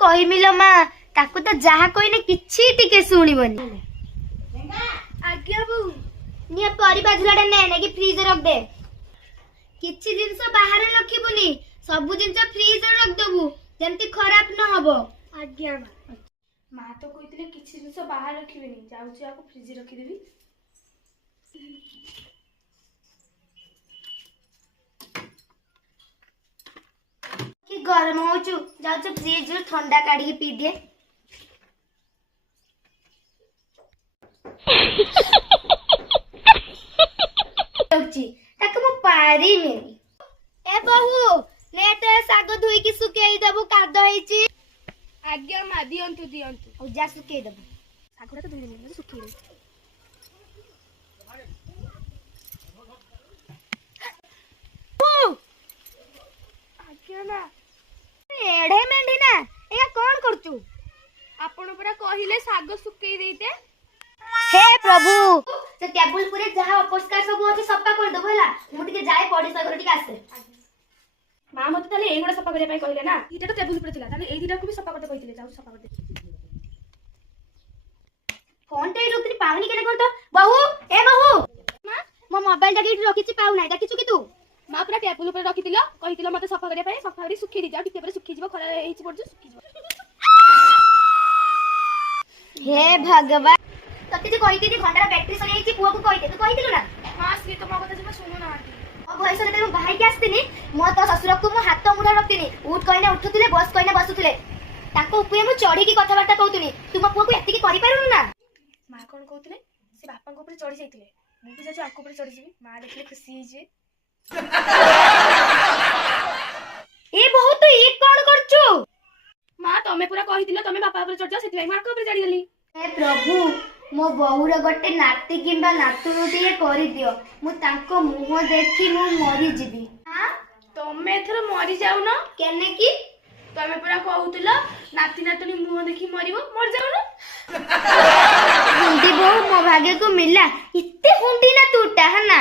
कहमिलो माँ ताकू तो जहा कहने किछि टिके सुनिबनी। आज्ञा बो निया परिबा झुलाडा ने नेकी फ्रिज रख दे। किछि जिंस बाहर रखिबुनी सब जिंस फ्रिज रख देबू जेंति खराब न हबो। आज्ञा माँ तो कहते किसी जिनस बाहर रखिए जाऊँ आपको फ्रिज रखीदेवी। कि गरम होचु जाऊ फ्रिज रु ठंडा काढी पी दे। ताको मु पारिनी। ए बहू ने तो साग धोई की सुकेई देबू काद ହେଇची। आज्ञा माँ दियंतु दियंतु जा सुकेई देबू सागुड़ा तो धोई देबे सुखी आज्ञा ना एढ़े मेंढी ना या कौन करचू। आपण परा कहिले साग सुकेई देते। हे प्रभु से टेबल पूरे जहा अपरिष्कार सब अछि सफा कर दो भला मु टिके जाय पड़ी सगर टिके आसे। माँ मत ताले एगुडा सफा करिया कहले ना इटा तो टेबल ऊपर थिला ताले एई दिटा को भी सफा करते कहले जाऊ सफा करते। फोन टे रुकनी पावनी केने कोन तो बहू ए बहू माँ मो मोबाइल टा के रखिछि पाउ नाही देखिछु कि तू। माँ पूरा टेबल ऊपर रखिथिलो कहिथिलो मते सफा करिया सफा करी सुखी दिजा टिके पर सुखी जिवो खरा हेछि पड़जो सुखी जिवो। हे भगवान तते जे कहिति घंटा बैटरी सरी आइछि पुआ को कहि दे तू कहितिलु ना। माँ सी तो मो कथा जमा सुनु ना ओ भयस ने भाई के आस्तिनी मो तो ससुर को मो हाथ मुड़ा रखतिनी उठ कहिना उठुतिले बस कहिना बसुतिले ताको उपे मु चढ़ी की कथा बार्ता कहतुनी तुम पुआ को एति की करि पारुनु ना। माँ कौन कहते से बापा ऊपर चढ़ी जाते मुझे जाऊँ आपको ऊपर चढ़ी जी माँ देखले खुशी जे ए बहुत तो ये कौन करचू। माँ तमें पूरा कहिथिलो तमें बापा ऊपर चढ़ जाओ सेति माँ को ऊपर चढ़ी गली। हे प्रभु मो बहुर गोटे नाती किंबा नातुणीटिए करि दियो मु तांको मुह देखि मु मरि जिबी। हां तमें एथर मरी जाऊ न केने की तमें पूरा कहउथिलो नाती नातुनी मुह देखि मरिबो मर जाऊ न। हुंडी बहु मो भाग्य को मिला इत्ते हुंडी ना तूटा है ना।